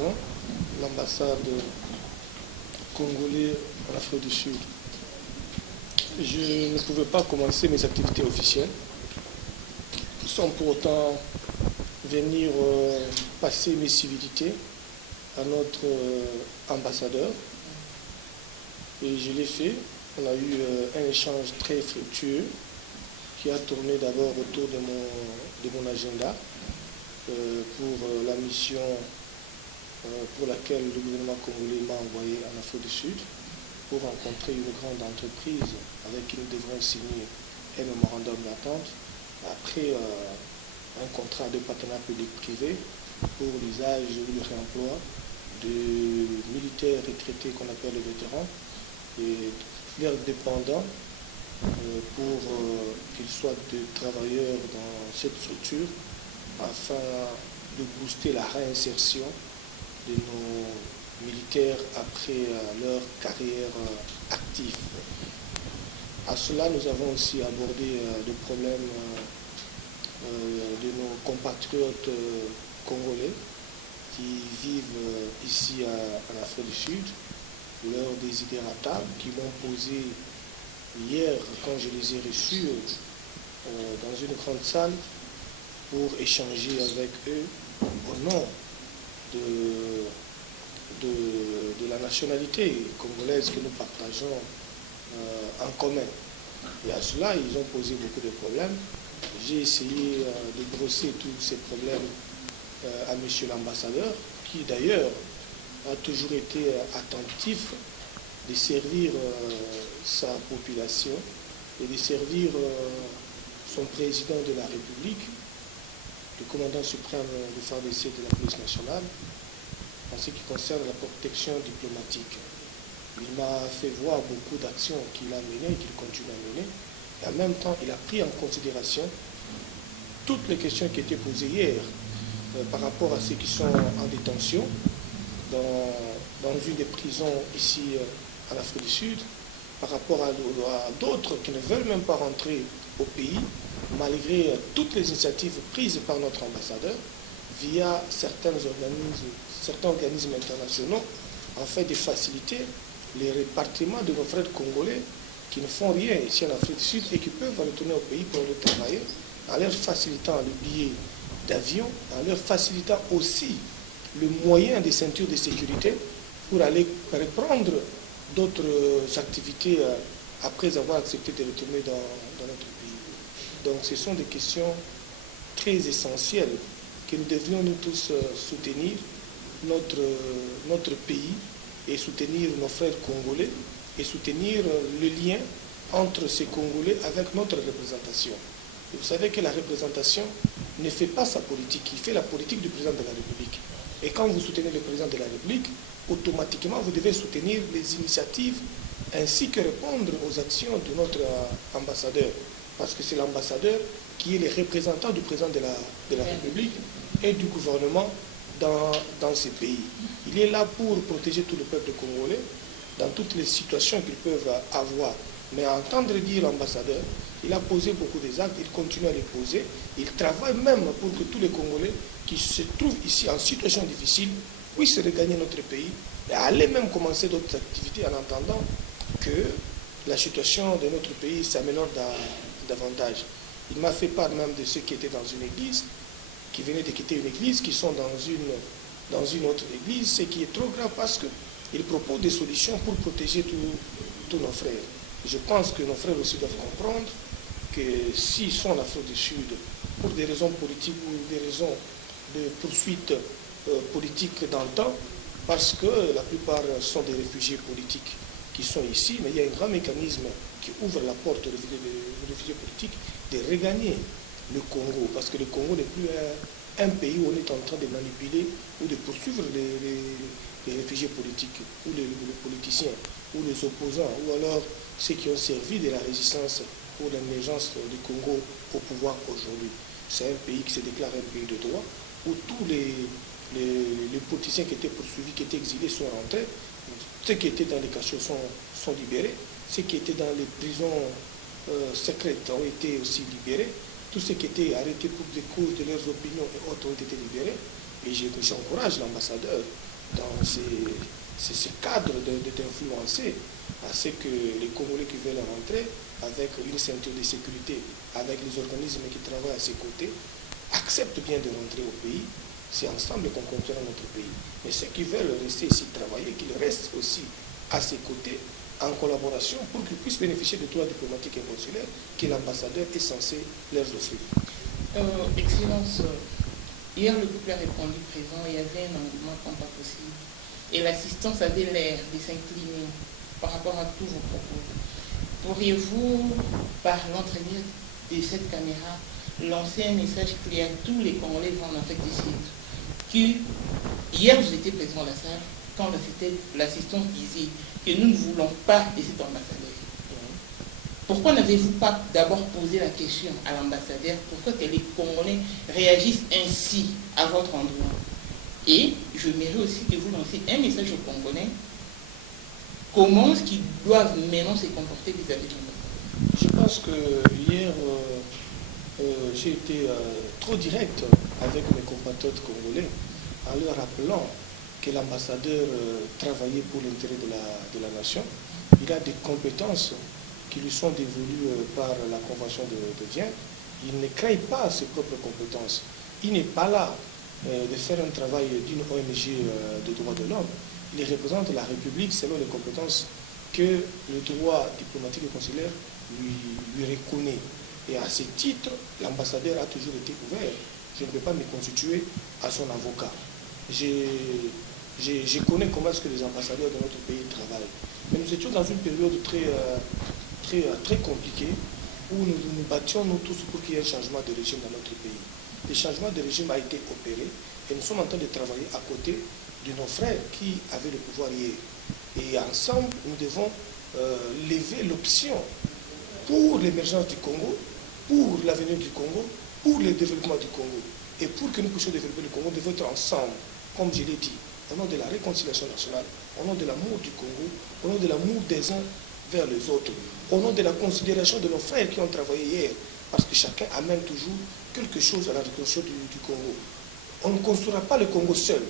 ans, l'ambassade congolaise en Afrique du Sud. Je ne pouvais pas commencer mes activités officielles sans pour autant venir passer mes civilités à notre ambassadeur. Et je l'ai fait. On a eu un échange très fructueux qui a tourné d'abord autour de mon agenda pour la mission pour laquelle le gouvernement congolais m'a envoyé en Afrique du Sud pour rencontrer une grande entreprise avec qui nous devrons signer un mémorandum d'entente après un contrat de partenariat public-privé pour l'usage ou le réemploi de militaires retraités qu'on appelle les vétérans et leurs dépendants pour qu'ils soient des travailleurs dans cette structure afin de booster la réinsertion de nos militaires après leur carrière active. À cela, nous avons aussi abordé le problème de nos compatriotes congolais qui vivent ici en Afrique du Sud, leurs désidérata qui m'ont posé hier quand je les ai reçus dans une grande salle pour échanger avec eux au nom de la nationalité congolaise que nous partageons en commun. Et à cela, ils ont posé beaucoup de problèmes. J'ai essayé de brosser tous ces problèmes à monsieur l'ambassadeur, qui d'ailleurs a toujours été attentif de servir sa population et de servir son président de la République, le commandant suprême du FARDC de la police nationale, en ce qui concerne la protection diplomatique. Il m'a fait voir beaucoup d'actions qu'il a menées et qu'il continue à mener. Et en même temps, il a pris en considération toutes les questions qui étaient posées hier par rapport à ceux qui sont en détention dans une des prisons ici en Afrique du Sud, par rapport à d'autres qui ne veulent même pas rentrer au pays, malgré toutes les initiatives prises par notre ambassadeur via certains organismes internationaux, afin de faciliter les répartiments de nos frères congolais qui ne font rien ici en Afrique du Sud et qui peuvent retourner au pays pour aller travailler, en leur facilitant le billet d'avion, en leur facilitant aussi le moyen des ceintures de sécurité pour aller reprendre d'autres activités après avoir accepté de retourner dans notre pays. Donc ce sont des questions très essentielles que nous devrions nous tous soutenir notre pays et soutenir nos frères congolais et soutenir le lien entre ces Congolais avec notre représentation. Et vous savez que la représentation ne fait pas sa politique, il fait la politique du président de la République. Et quand vous soutenez le président de la République, automatiquement vous devez soutenir les initiatives ainsi que répondre aux actions de notre ambassadeur. Parce que c'est l'ambassadeur qui est le représentant du président de la République et du gouvernement dans ces pays. Il est là pour protéger tout le peuple congolais dans toutes les situations qu'ils peuvent avoir. Mais à entendre dire l'ambassadeur, il a posé beaucoup d'actes, il continue à les poser. Il travaille même pour que tous les Congolais qui se trouvent ici en situation difficile puissent regagner notre pays et aller même commencer d'autres activités en entendant que la situation de notre pays s'améliore davantage. Il m'a fait part même de ceux qui étaient dans une église, qui venaient de quitter une église, qui sont dans une autre église, ce qui est trop grave parce qu'ils proposent des solutions pour protéger tous nos frères. Je pense que nos frères aussi doivent comprendre que s'ils sont en Afrique du Sud pour des raisons politiques ou des raisons de poursuite politique dans le temps, parce que la plupart sont des réfugiés politiques qui sont ici, mais il y a un grand mécanisme qui ouvre la porte aux réfugiés politiques de regagner le Congo, parce que le Congo n'est plus un pays où on est en train de manipuler ou de poursuivre les réfugiés politiques, ou les politiciens, ou les opposants, ou alors ceux qui ont servi de la résistance pour l'émergence du Congo au pouvoir aujourd'hui. C'est un pays qui se déclare un pays de droit, où tous les politiciens qui étaient poursuivis, qui étaient exilés sont rentrés, ceux qui étaient dans les cachots sont libérés, ceux qui étaient dans les prisons secrètes ont été aussi libérés, tous ceux qui étaient arrêtés pour des causes de leurs opinions et autres ont été libérés. Et j'encourage l'ambassadeur dans ces cadres d'influencer à ce que les Congolais qui veulent rentrer avec une ceinture de sécurité, avec les organismes qui travaillent à ses côtés, acceptent bien de rentrer au pays. C'est ensemble qu'on construira notre pays. Mais ceux qui veulent rester ici travailler, qu'ils restent aussi à ses côtés, en collaboration, pour qu'ils puissent bénéficier des droits diplomatiques et consulaires que l'ambassadeur est censé leur offrir. Excellence, hier le couple a répondu présent, il y avait un engouement comme pas possible. Et l'assistance avait l'air de s'incliner par rapport à tous vos propos. Pourriez-vous, par l'entretien de cette caméra, lancer un message clair à tous les Congolais en Afrique du Sud que hier vous étiez présent à la salle quand l'assistance disait que nous ne voulons pas de cet ambassadeur. Pourquoi n'avez-vous pas d'abord posé la question à l'ambassadeur pourquoi que les Congolais réagissent ainsi à votre endroit? Et je mérite aussi que vous lanciez un message aux Congolais. Comment est-ce qu'ils doivent maintenant se comporter vis-à-vis de l'ambassadeur? Je pense que hier, j'ai été trop direct avec mes compatriotes congolais en leur rappelant que l'ambassadeur travaillait pour l'intérêt de la nation. Il a des compétences qui lui sont dévolues par la Convention de Vienne. Il ne crée pas ses propres compétences. Il n'est pas là de faire un travail d'une ONG de droits de l'homme. Il représente la République selon les compétences que le droit diplomatique et consulaire lui reconnaît. Et à ce titre, l'ambassadeur a toujours été ouvert. Je ne peux pas me constituer à son avocat. Je connais comment est-ce que les ambassadeurs de notre pays travaillent. Mais nous étions dans une période très compliquée où nous battions nous tous pour qu'il y ait un changement de régime dans notre pays. Le changement de régime a été opéré et nous sommes en train de travailler à côté de nos frères qui avaient le pouvoir hier. Et ensemble, nous devons lever l'option pour l'émergence du Congo, pour l'avenir du Congo, pour le développement du Congo. Et pour que nous puissions développer le Congo, nous devons être ensemble, comme je l'ai dit, au nom de la réconciliation nationale, au nom de l'amour du Congo, au nom de l'amour des uns vers les autres, au nom de la considération de nos frères qui ont travaillé hier, parce que chacun amène toujours quelque chose à la reconstruction du Congo. On ne construira pas le Congo seul,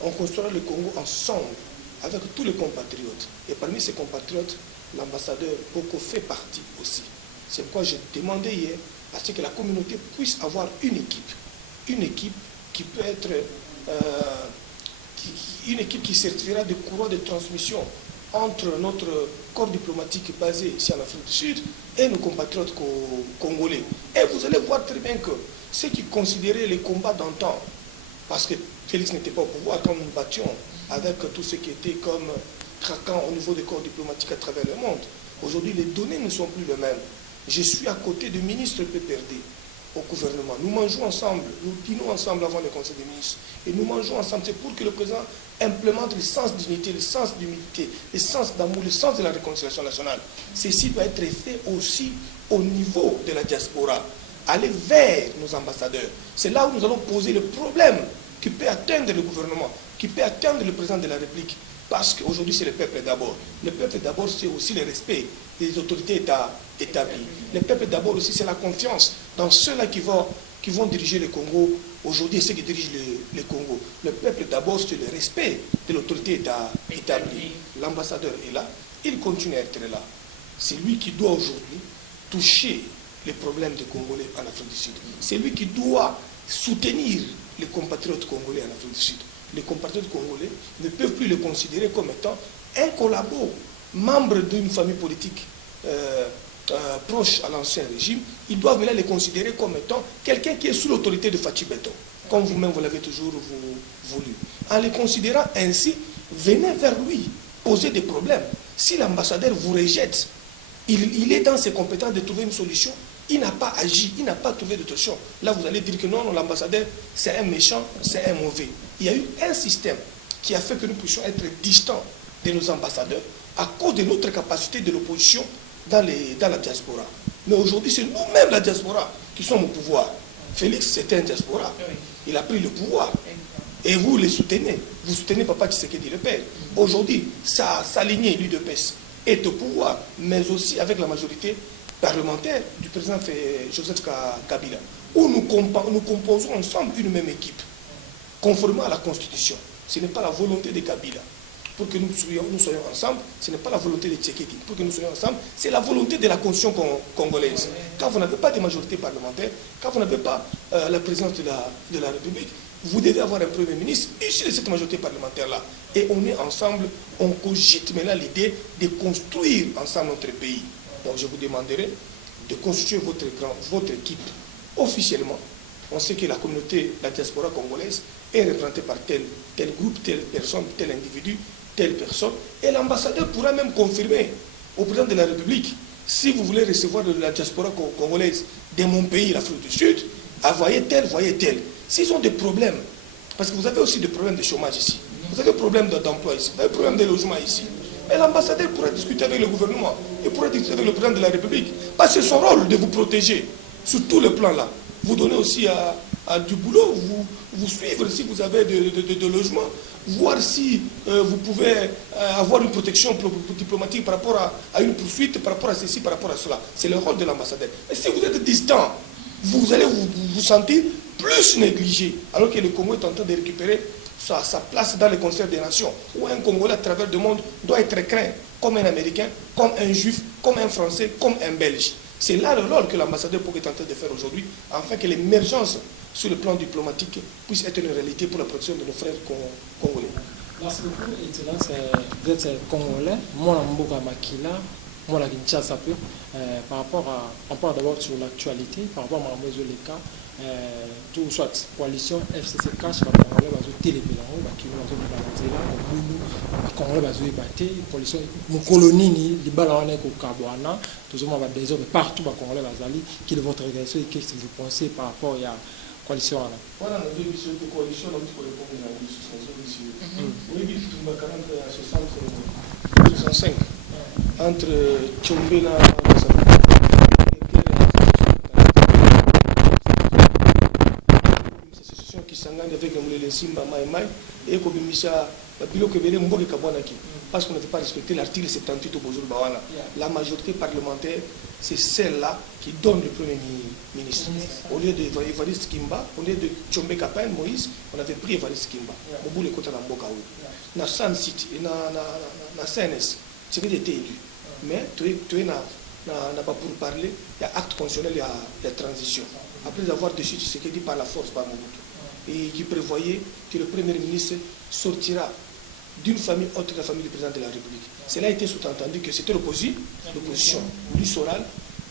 on construira le Congo ensemble, avec tous les compatriotes. Et parmi ces compatriotes, l'ambassadeur Boko fait partie aussi. C'est pourquoi j'ai demandé hier à ce que la communauté puisse avoir une équipe qui peut être une équipe qui servira de courroie de transmission entre notre corps diplomatique basé ici en Afrique du Sud et nos compatriotes congolais. Et vous allez voir très bien que ceux qui considéraient les combats d'antan, parce que Félix n'était pas au pouvoir quand nous nous battions avec tout ce qui était comme craquant au niveau des corps diplomatiques à travers le monde. Aujourd'hui, les données ne sont plus les mêmes. Je suis à côté du ministre PPRD au gouvernement. Nous mangeons ensemble, nous dînons ensemble avant le Conseil des ministres. Et nous mangeons ensemble. C'est pour que le président implémente le sens d'unité, le sens d'humilité, le sens d'amour, le sens de la réconciliation nationale. Ceci doit être fait aussi au niveau de la diaspora. Aller vers nos ambassadeurs. C'est là où nous allons poser le problème qui peut atteindre le gouvernement, qui peut atteindre le président de la République. Parce qu'aujourd'hui, c'est le peuple d'abord. Le peuple d'abord, c'est aussi le respect des autorités établies. Le peuple d'abord aussi, c'est la confiance dans ceux-là qui vont diriger le Congo. Aujourd'hui, ceux qui dirigent le Congo. Le peuple d'abord, c'est le respect de l'autorité établie. L'ambassadeur est là, il continue à être là. C'est lui qui doit aujourd'hui toucher les problèmes des Congolais en Afrique du Sud. C'est lui qui doit soutenir les compatriotes congolais en Afrique du Sud. Les compatriotes congolais ne peuvent plus le considérer comme étant un collabo, membre d'une famille politique proche à l'ancien régime. Ils doivent là les considérer comme étant quelqu'un qui est sous l'autorité de Fachi Beton, comme vous-même vous l'avez toujours voulu. En les considérant ainsi, venez vers lui, poser des problèmes. Si l'ambassadeur vous rejette, il est dans ses compétences de trouver une solution. Il n'a pas agi, il n'a pas trouvé de solution. Là, vous allez dire que non, l'ambassadeur, c'est un méchant, c'est un mauvais. Il y a eu un système qui a fait que nous puissions être distants de nos ambassadeurs à cause de notre capacité de l'opposition dans la diaspora. Mais aujourd'hui, c'est nous-mêmes, la diaspora, qui sommes au pouvoir. Félix, c'était un diaspora. Il a pris le pouvoir. Et vous le soutenez. Vous soutenez Papa Tshisekedi le père. Aujourd'hui, sa lignée, l'UDPS, est au pouvoir, mais aussi avec la majorité parlementaire du président Joseph Kabila, où nous composons ensemble une même équipe, conformément à la Constitution. Ce n'est pas la volonté de Kabila pour que nous soyons ensemble, ce n'est pas la volonté de Tshisekedi pour que nous soyons ensemble, c'est la volonté de la constitution congolaise. Quand vous n'avez pas de majorité parlementaire, quand vous n'avez pas la présidence de la République, vous devez avoir un Premier ministre issu de cette majorité parlementaire-là. Et on est ensemble, on cogite maintenant l'idée de construire ensemble notre pays. Donc je vous demanderai de constituer votre équipe officiellement. On sait que la communauté, la diaspora congolaise est représentée par tel groupe, telle personne, tel individu, telle personne. Et l'ambassadeur pourra même confirmer au président de la République, si vous voulez recevoir de la diaspora congolaise de mon pays, l'Afrique du Sud, voyez tel. S'ils ont des problèmes, parce que vous avez aussi des problèmes de chômage ici, vous avez des problèmes d'emploi ici, vous avez des problèmes de logement ici, et l'ambassadeur pourra discuter avec le gouvernement, il pourra discuter avec le président de la République, parce que c'est son rôle de vous protéger sur tous les plans là. Vous donnez aussi du boulot, vous suivre si vous avez de logement, voir si vous pouvez avoir une protection diplomatique par rapport à une poursuite, par rapport à ceci, par rapport à cela. C'est le rôle de l'ambassadeur. Et si vous êtes distant, vous allez vous sentir plus négligé, alors que le Congo est en train de récupérer sa place dans le concert des nations, où un Congolais à travers le monde doit être craint comme un Américain, comme un Juif, comme un Français, comme un Belge. C'est là le rôle que l'ambassadeur est en train de faire aujourd'hui, afin que l'émergence sur le plan diplomatique puisse être une réalité pour la protection de nos frères congolais. Merci beaucoup, Excellence. Vous êtes Congolais, moi, Mboka Makila, moi, la Kinshasa, par rapport à, on parle d'abord sur l'actualité, par rapport à Mamozo Leka, tout soit coalition FCC cash, les Congolais bazo télébilango, bakilo bazo bilanzela, mulu, Congolais bazo ébatté, coalition mukolonini, libala wana ko kabwana, tous on va désormais partout les Congolais bazali, quelle est votre réaction et qu'est-ce que vous pensez par rapport à la coalition là? Voilà, la coalition là pour répondre à la question, oui, il y a 40 à 65 entre Tchombela qui s'engage avec le Simba Maïmaï et Kobimisa Biloko Bele Mboke Kabwanaki parce qu'on n'avait pas respecté l'article 78 au Bozul Bawana. La majorité parlementaire, c'est celle-là qui donne le Premier ministre. Au lieu de Evariste Kimba, au lieu de Tchombe Kapan, Moïse, on avait pris Evariste Kimba. Mobu le Kota Namboka ou. Na San City, na CNS, c'est qu'il était élu. Mais tu n'as pas pour parler, il y a acte constitutionnel, il y a transition. Après avoir déçu ce qui est dit par la force, par Mobutu. Et qui prévoyait que le Premier ministre sortira d'une famille autre que la famille du président de la République. Cela a été sous-entendu que c'était l'opposition, Lissoral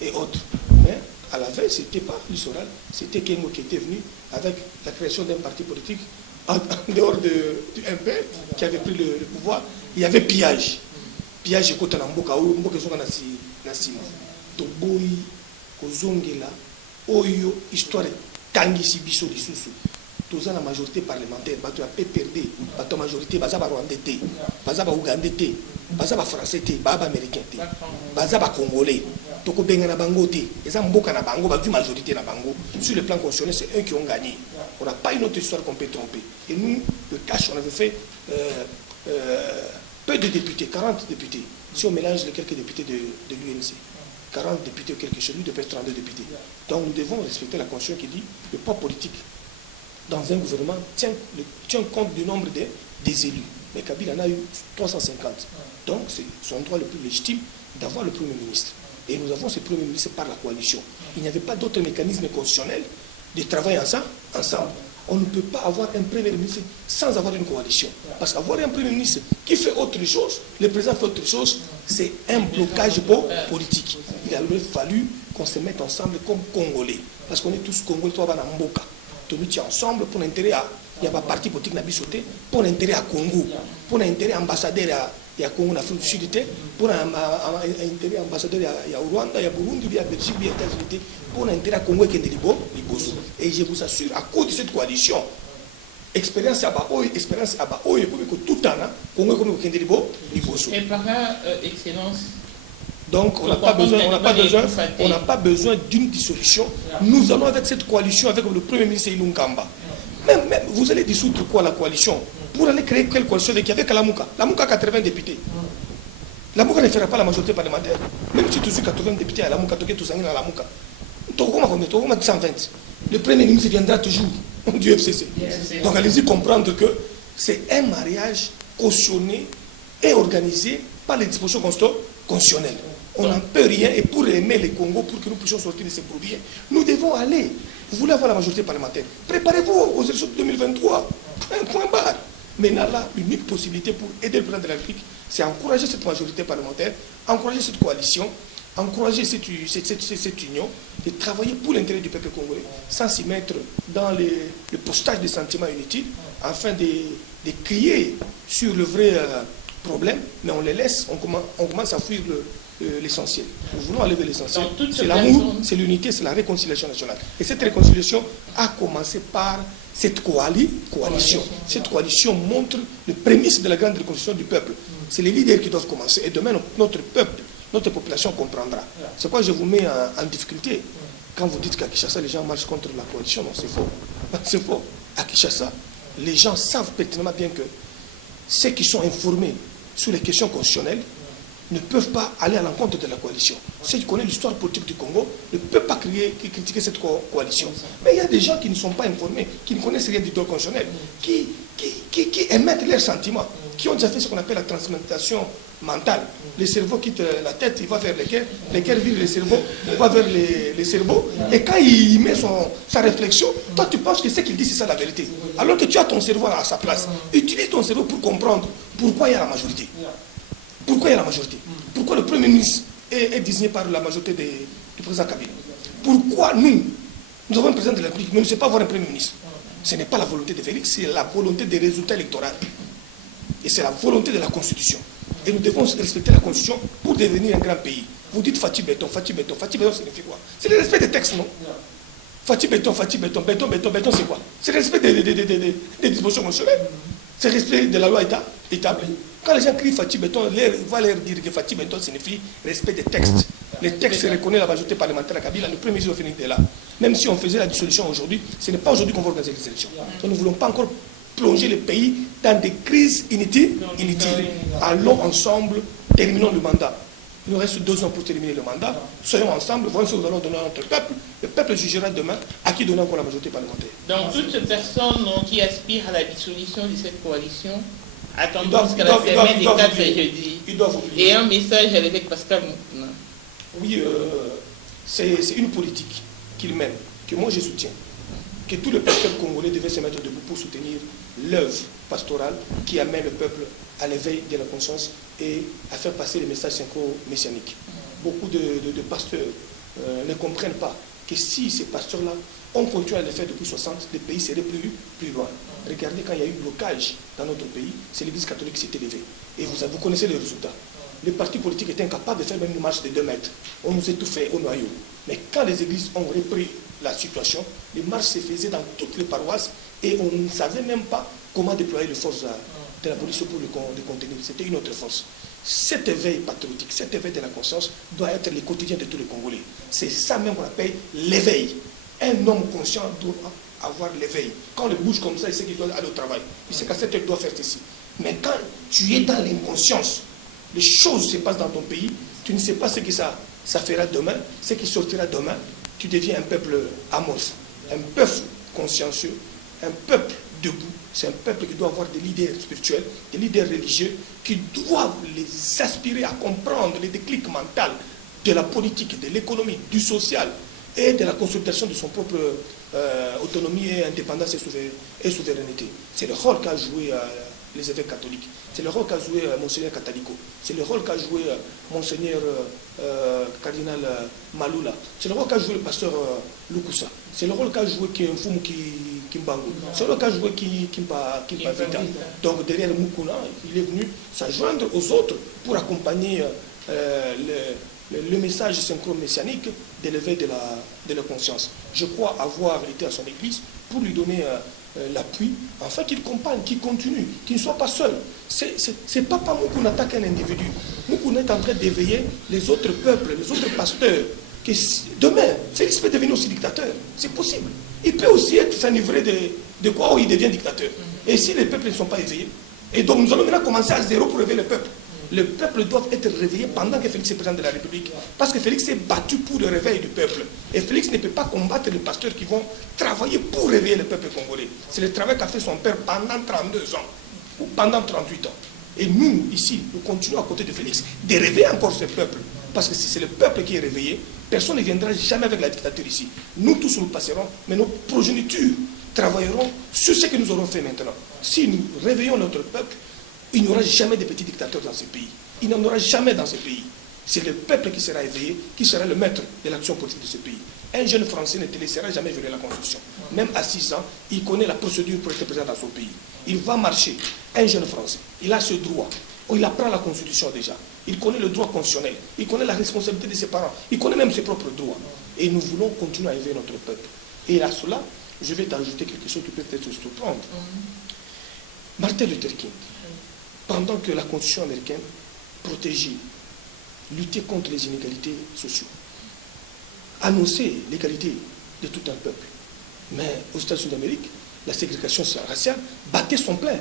et autres. Mais à la veille, ce n'était pas Lissoral, c'était Kengo qui était venu avec la création d'un parti politique en dehors du MP qui avait pris le pouvoir. Il y avait pillage. Pillage écoute na mboka oyo mboka zonga na sima. Toboyi kozongela oyo histoire tangisi biso lisusu. Toza la majorité parlementaire, bato ya PPRD, bato majorité baza ba Rwandais te, baza ba Ougandais te, baza ba Français te, baza ba Américain te, baza ba Congolais. Toko benga na bango te, eza mboka na bango, bazu majorité na bango. Sur le plan constitutionnel, c'est eux qui ont gagné. On n'a pas une autre histoire qu'on peut tromper. Et nous, le cash, on avait fait peu de députés, 40 députés. Si on mélange les quelques députés de l'UNC, 40 députés ou quelque chose, lui devait être 32 députés. Donc nous devons respecter la constitution qui dit le poids politique dans un gouvernement tient compte du nombre des élus. Mais Kabila en a eu 350. Donc c'est son droit le plus légitime d'avoir le Premier ministre. Et nous avons ce Premier ministre par la coalition. Il n'y avait pas d'autre mécanisme constitutionnel de travailler ensemble. On ne peut pas avoir un Premier ministre sans avoir une coalition. Parce qu'avoir un Premier ministre qui fait autre chose, le président fait autre chose, c'est un blocage politique. Il aurait fallu qu'on se mette ensemble comme Congolais. Parce qu'on est tous Congolais, toi, on Mboka. Nous sommes ensemble pour l'intérêt à... Il y a un parti politique qui a sauté pour l'intérêt à Congo, pour l'intérêt ambassadeur à Congo, en Afrique du Sud, pour l'intérêt ambassadeur à Rwanda, à Burundi, à Belgique, à États-Unis, pour l'intérêt à Congo et Liboso. Et je vous assure, à cause de cette coalition, expérience à Baoui, et pour que tout le temps, Congo et Liboso. Et par là, Excellence. Donc on n'a pas besoin d'une dissolution. Nous allons avec cette coalition, avec le Premier ministre Ilunkamba. Même, vous allez dissoudre quoi la coalition? Pour aller créer quelle coalition avec la Mouka? La Mouka a 80 députés. La Mouka ne fera pas la majorité parlementaire. Même si tu as 80 députés à la Mouka, tu as la Mouka. Tu as 120. Le Premier ministre viendra toujours du FCC. Donc allez-y comprendre que c'est un mariage cautionné et organisé par les dispositions constitutionnelles. On n'en peut rien, et pour aimer le Congo, pour que nous puissions sortir de ces produits, nous devons aller. Vous voulez avoir la majorité parlementaire, préparez-vous aux élections de 2023. Point barre. Maintenant, là, l'unique possibilité pour aider le président de la République, c'est encourager cette majorité parlementaire, encourager cette coalition, encourager cette union, de travailler pour l'intérêt du peuple congolais, sans s'y mettre dans le postage des sentiments inutiles, afin de crier sur le vrai problème, mais on les laisse, on commence à fuir l'essentiel. Nous voulons enlever l'essentiel. C'est l'amour, c'est l'unité, c'est la réconciliation nationale. Et cette réconciliation a commencé par cette coalition. Cette coalition montre les prémices de la grande réconciliation du peuple. C'est les leaders qui doivent commencer. Et demain, notre peuple, notre population comprendra. C'est pourquoi je vous mets en difficulté. Quand vous dites qu'à Kinshasa, les gens marchent contre la coalition, non, c'est faux. C'est faux. À Kinshasa, les gens savent pertinemment bien que ceux qui sont informés sur les questions constitutionnelles ne peuvent pas aller à l'encontre de la coalition. Ceux qui connaissent l'histoire politique du Congo ne peuvent pas critiquer cette coalition. Mais il y a des gens qui ne sont pas informés, qui ne connaissent rien du droit constitutionnel, qui émettent leurs sentiments, qui ont déjà fait ce qu'on appelle la transmutation mentale. Le cerveau quitte la tête, il va vers les cœurs vivent le cerveau, il va vers les cerveaux. Et quand il met sa réflexion, toi tu penses que ce qu'il dit c'est ça la vérité. Alors que tu as ton cerveau à sa place. Utilise ton cerveau pour comprendre pourquoi il y a la majorité. Pourquoi il y a la majorité? Pourquoi le Premier ministre est désigné par la majorité du président Kabila? Pourquoi nous avons un président de la République, mais on ne sait pas avoir un Premier ministre? Ce n'est pas la volonté de Félix, c'est la volonté des résultats électoraux. Et c'est la volonté de la Constitution. Et nous devons respecter la Constitution pour devenir un grand pays. Vous dites Fati Béton, Fati Béton, Fati Béton signifie quoi? C'est le respect des textes, non? Fati Béton, Fati Béton, Béton, Béton, Béton, c'est quoi? C'est le respect des dispositions constitutionnelles. C'est le respect de la loi établie. Quand les gens crient Fati Béton, il va leur dire que Fati Béton signifie respect des textes. Les textes reconnaissent la majorité parlementaire à Kabila, le premier ministre va finir de là. Même si on faisait la dissolution aujourd'hui, ce n'est pas aujourd'hui qu'on va organiser les élections. Donc nous ne voulons pas encore plonger le pays dans des crises inutiles. Allons ensemble, terminons le mandat. Il nous reste 2 ans pour terminer le mandat. Soyons ensemble, voyons ce que nous allons donner à notre peuple. Le peuple jugera demain à qui donner encore la majorité parlementaire. Donc toutes ces personnes qui aspirent à la dissolution de cette coalition attendons jusqu'à la semaine des 4 jeudi. Et un message à l'évêque Pascal Moukouna. Oui, c'est une politique qu'il mène, que moi je soutiens. Que tous les pasteurs congolais devaient se mettre debout pour soutenir l'œuvre pastorale qui amène le peuple à l'éveil de la conscience et à faire passer les messages synchro-messianiques. Beaucoup de pasteurs ne comprennent pas que si ces pasteurs-là ont continué à le faire depuis 60, le pays serait plus loin. Regardez, quand il y a eu blocage dans notre pays, c'est l'Église catholique qui s'est élevée. Et vous connaissez les résultats. Les partis politiques étaient incapables de faire même une marche de 2 mètres. On nous étouffait au noyau. Mais quand les églises ont repris la situation, les marches se faisaient dans toutes les paroisses et on ne savait même pas comment déployer les forces de la police pour le contenir. C'était une autre force. Cet éveil patriotique, cet éveil de la conscience doit être le quotidien de tous les Congolais. C'est ça même qu'on appelle l'éveil. Un homme conscient doit avoir l'éveil. Quand il bouge comme ça, il sait qu'il doit aller au travail. Il sait qu'à cette heure, il doit faire ceci. Mais quand tu es dans l'inconscience, les choses se passent dans ton pays, tu ne sais pas ce que ça fera demain, ce qui sortira demain, tu deviens un peuple amorphe, un peuple consciencieux, un peuple debout. C'est un peuple qui doit avoir des leaders spirituels, des leaders religieux, qui doivent les aspirer à comprendre les déclics mentaux de la politique, de l'économie, du social et de la consultation de son propre autonomie et indépendance et souveraineté. C'est le rôle qu'a joué les évêques catholiques. C'est le rôle qu'a joué Monseigneur Catalico. C'est le rôle qu'a joué Monseigneur Cardinal Malula. C'est le rôle qu'a joué le pasteur Lukusa. C'est le rôle qu'a joué Mfumu Kimbangu. C'est le rôle qu'a joué Kimpa Vita. Donc derrière Mukuna, il est venu s'adjoindre aux autres pour accompagner le message synchro-messianique de l'éveil de la conscience. Je crois avoir été à son église pour lui donner l'appui, afin qu'il compagne, qu'il continue, qu'il ne soit pas seul. C'est pas par Moukouna attaque un individu. Moukouna est en train d'éveiller les autres peuples, les autres pasteurs. Que demain, Félix peut devenir aussi dictateur. C'est possible. Il peut aussi s'enivrer de quoi il devient dictateur. Et si les peuples ne sont pas éveillés, et donc nous allons maintenant commencer à zéro pour réveiller le peuple. Le peuple doit être réveillé pendant que Félix est président de la République. Parce que Félix s'est battu pour le réveil du peuple. Et Félix ne peut pas combattre les pasteurs qui vont travailler pour réveiller le peuple congolais. C'est le travail qu'a fait son père pendant 32 ans. pendant 38 ans. Et nous, ici, nous continuons à côté de Félix de réveiller encore ce peuple. Parce que si c'est le peuple qui est réveillé, personne ne viendra jamais avec la dictature ici. Nous tous nous passerons, mais nos progénitures travailleront sur ce que nous aurons fait maintenant. Si nous réveillons notre peuple, il n'y aura jamais de petits dictateurs dans ce pays. Il n'y en aura jamais dans ce pays. C'est le peuple qui sera éveillé, qui sera le maître de l'action politique de ce pays. Un jeune Français ne te laissera jamais violer la Constitution. Même à 6 ans, il connaît la procédure pour être présent dans son pays. Il va marcher. Un jeune Français, il a ce droit. Il apprend la Constitution déjà. Il connaît le droit constitutionnel. Il connaît la responsabilité de ses parents. Il connaît même ses propres droits. Et nous voulons continuer à élever notre peuple. Et à cela, je vais t'ajouter quelque chose qui peut peut-être se surprendre. Martin Luther King, pendant que la Constitution américaine protégeait, luttait contre les inégalités sociales, annonçait l'égalité de tout un peuple. Mais aux États-Unis d'Amérique, la ségrégation raciale battait son plein,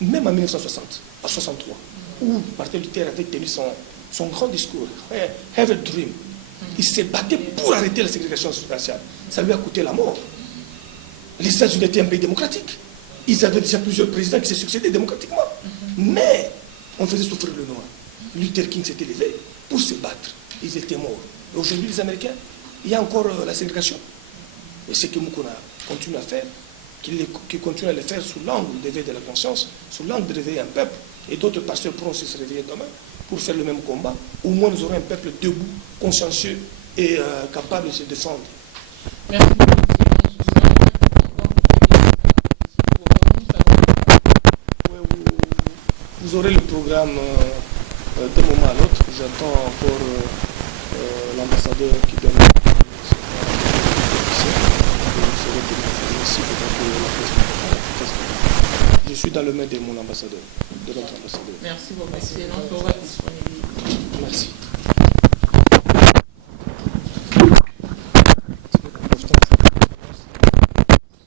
même en 1960, à 63, où Martin Luther avait tenu son grand discours, Have a Dream. Il s'est battu pour arrêter la ségrégation raciale. Ça lui a coûté la mort. Les États-Unis étaient un pays démocratique. Ils avaient déjà plusieurs présidents qui se succédaient démocratiquement. Mais on faisait souffrir le noir. Luther King s'était levé pour se battre. Ils étaient morts. Et aujourd'hui, les Américains, il y a encore la ségrégation. Et c'est que Moukouna continue à faire, qu'il continue à le faire sous l'angle d'éveil de la conscience, sous l'angle de réveiller un peuple. Et d'autres pasteurs pourront aussi se réveiller demain pour faire le même combat. Au moins, nous aurons un peuple debout, consciencieux et capable de se défendre. Merci beaucoup. Vous aurez le programme d'un moment à l'autre. J'attends encore l'ambassadeur qui donne je suis dans le main de mon ambassadeur, de notre ambassadeur. Merci beaucoup. Excellent.